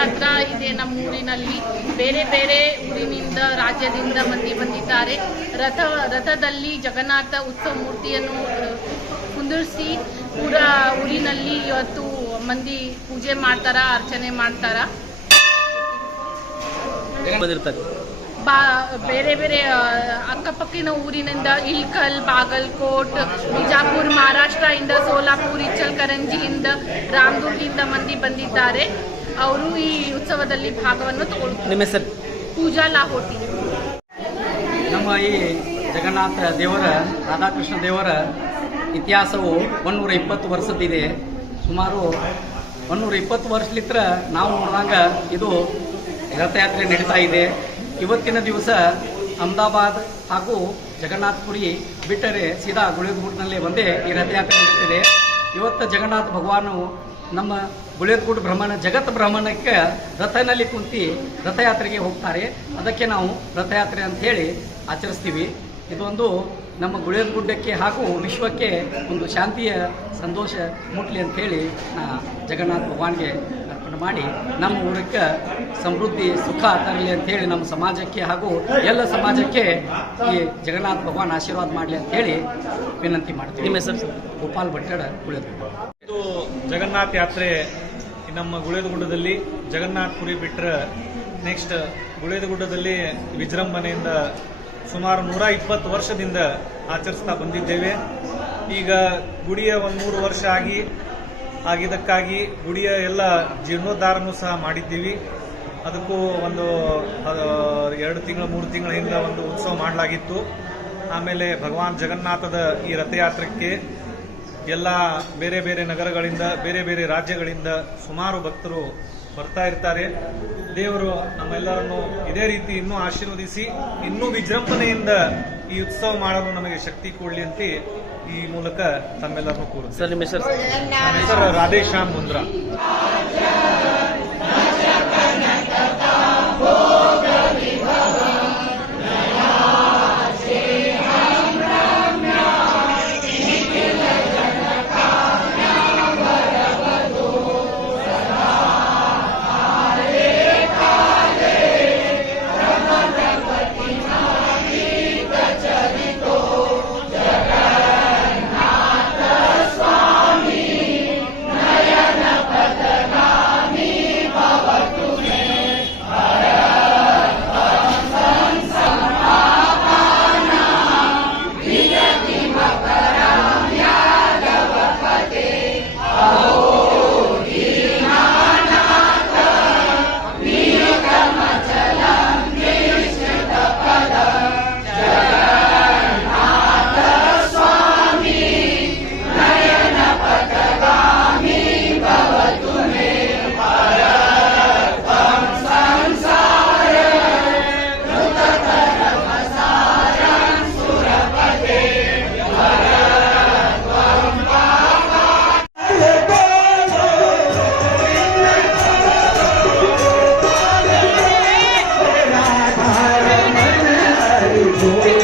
ರಥಯಾತ್ರಾ ಇದೆ ನಮ್ಮೂರಿನಲ್ಲಿ. ಬೇರೆ ಬೇರೆ ಊರಿನಿಂದ ರಾಜ್ಯದಿಂದ ಮಂದಿ ಬಂದಿದ್ದಾರೆ. ರಥದಲ್ಲಿ ಜಗನ್ನಾಥ ಉತ್ಸವ ಮೂರ್ತಿಯನ್ನು ಕುಂದಿರಿಸಿ ಪೂರಾ ಊರಿನಲ್ಲಿ ಇವತ್ತು ಮಂದಿ ಪೂಜೆ ಮಾಡ್ತಾರ, ಅರ್ಚನೆ ಮಾಡ್ತಾರ. ಬೇರೆ ಬೇರೆ ಅಕ್ಕಪಕ್ಕಿನ ಊರಿನಿಂದ ಇಳ್ಕಲ್, ಬಾಗಲಕೋಟ್, ಬಿಜಾಪುರ, ಮಹಾರಾಷ್ಟ್ರ ಇಂದ, ಸೋಲಾಪುರ್, ಇಚಲಕರಂಜಿಯಿಂದ, ರಾಮದುರ್ಗಿಂದ ಮಂದಿ ಬಂದಿದ್ದಾರೆ. ಅವರು ಈ ಉತ್ಸವದಲ್ಲಿ ಭಾಗವನ್ನು ತಗೊಳ್ತಾರೆ. ಪೂಜಾ ಲಾಹೋಟಿ. ನಮ್ಮ ಈ ಜಗನ್ನಾಥ ದೇವರ, ರಾಧಾಕೃಷ್ಣ ದೇವರ ಇತಿಹಾಸವು 120 ವರ್ಷದಿದೆ. ಸುಮಾರು 120 ವರ್ಷಲಿತ್ರ ನಾವು ನೋಡಿದಾಗ ಇದು ರಥಯಾತ್ರೆ ನಡೀತಾ ಇದೆ. ಇವತ್ತಿನ ದಿವಸ ಅಹಮದಾಬಾದ್ ಹಾಗೂ ಜಗನ್ನಾಥಪುರಿ ಬಿಟ್ಟರೆ ಸೀದಾ ಗುಳೇದಗುಡ್ನಲ್ಲಿ ಒಂದೇ ಈ ರಥಯಾತ್ರೆ ನಡೀತಿದೆ. ಇವತ್ತು ಜಗನ್ನಾಥ ಭಗವಾನು ನಮ್ಮ ಗುಳೇದಗುಡ್ ಭ್ರಮಣ, ಜಗತ್ ಭ್ರಮಣಕ್ಕೆ ರಥನಲ್ಲಿ ಕುಂತಿ ರಥಯಾತ್ರೆಗೆ ಹೋಗ್ತಾರೆ. ಅದಕ್ಕೆ ನಾವು ರಥಯಾತ್ರೆ ಅಂತ ಹೇಳಿ ಆಚರಿಸ್ತೀವಿ. ಇದೊಂದು ನಮ್ಮ ಗುಳೇದಗುಡ್ಡಕ್ಕೆ ಹಾಗೂ ವಿಶ್ವಕ್ಕೆ ಒಂದು ಶಾಂತಿಯ ಸಂತೋಷ ಮುಟ್ಲಿ ಅಂತ ಹೇಳಿ ಜಗನ್ನಾಥ ಭಗವಾನ್ಗೆ ಅರ್ಪಣೆ ಮಾಡಿ ನಮ್ಮ ಊರಕ್ಕೆ ಸಮೃದ್ಧಿ ಸುಖ ತರಲಿ ಅಂತ ಹೇಳಿ ನಮ್ಮ ಸಮಾಜಕ್ಕೆ ಹಾಗೂ ಎಲ್ಲ ಸಮಾಜಕ್ಕೆ ಈ ಜಗನ್ನಾಥ ಭಗವಾನ್ ಆಶೀರ್ವಾದ ಮಾಡಲಿ ಅಂತ ಹೇಳಿ ವಿನಂತಿ ಮಾಡ್ತೀವಿ. ನಿಮ್ಮ ಹೆಸರು? ಗೋಪಾಲ್ ಭಟ್ಟಡ, ಗುಳೇದಗುಡ್ಡ. ಇದು ಜಗನ್ನಾಥ ಯಾತ್ರೆ ನಮ್ಮ ಗುಳೇದಗುಡ್ಡದಲ್ಲಿ ಜಗನ್ನಾಥಪುರಿ ಬಿಟ್ಟರೆ ನೆಕ್ಸ್ಟ್ ಗುಳೇದಗುಡ್ಡದಲ್ಲಿ ವಿಜೃಂಭಣೆಯಿಂದ ಸುಮಾರು 120 ವರ್ಷದಿಂದ ಆಚರಿಸ್ತಾ ಬಂದಿದ್ದೇವೆ. ಈಗ ಗುಡಿಯ 100 ವರ್ಷ ಆಗಿದ್ದಕ್ಕಾಗಿ ಗುಡಿಯ ಎಲ್ಲ ಜೀರ್ಣೋದ್ಧಾರನೂ ಸಹ ಮಾಡಿದ್ದೀವಿ. ಅದಕ್ಕೂ ಒಂದು 2 ತಿಂಗಳು 3 ತಿಂಗಳ ಹಿಂದೆ ಒಂದು ಉತ್ಸವ ಮಾಡಲಾಗಿತ್ತು. ಆಮೇಲೆ ಭಗವಾನ್ ಜಗನ್ನಾಥದ ಈ ರಥಯಾತ್ರೆಗೆ ಎಲ್ಲ ಬೇರೆ ಬೇರೆ ನಗರಗಳಿಂದ, ಬೇರೆ ಬೇರೆ ರಾಜ್ಯಗಳಿಂದ ಸುಮಾರು ಭಕ್ತರು ಬರ್ತಾ ಇರ್ತಾರೆ. ದೇವರು ನಮ್ಮೆಲ್ಲರನ್ನು ಇದೇ ರೀತಿ ಇನ್ನೂ ಆಶೀರ್ವದಿಸಿ ಇನ್ನೂ ವಿಜೃಂಭಣೆಯಿಂದ ಈ ಉತ್ಸವ ಮಾಡಲು ನಮಗೆ ಶಕ್ತಿ ಕೊಡಲಿ ಅಂತ ಈ ಮೂಲಕ ತಮ್ಮೆಲ್ಲರನ್ನು ಕೋರುತ್ತೇನೆ. ನನ್ನ ಹೆಸರು ರಾಧೇಶ್ಯಾಮ್ ಮುಂದ್ರಾ. Joy.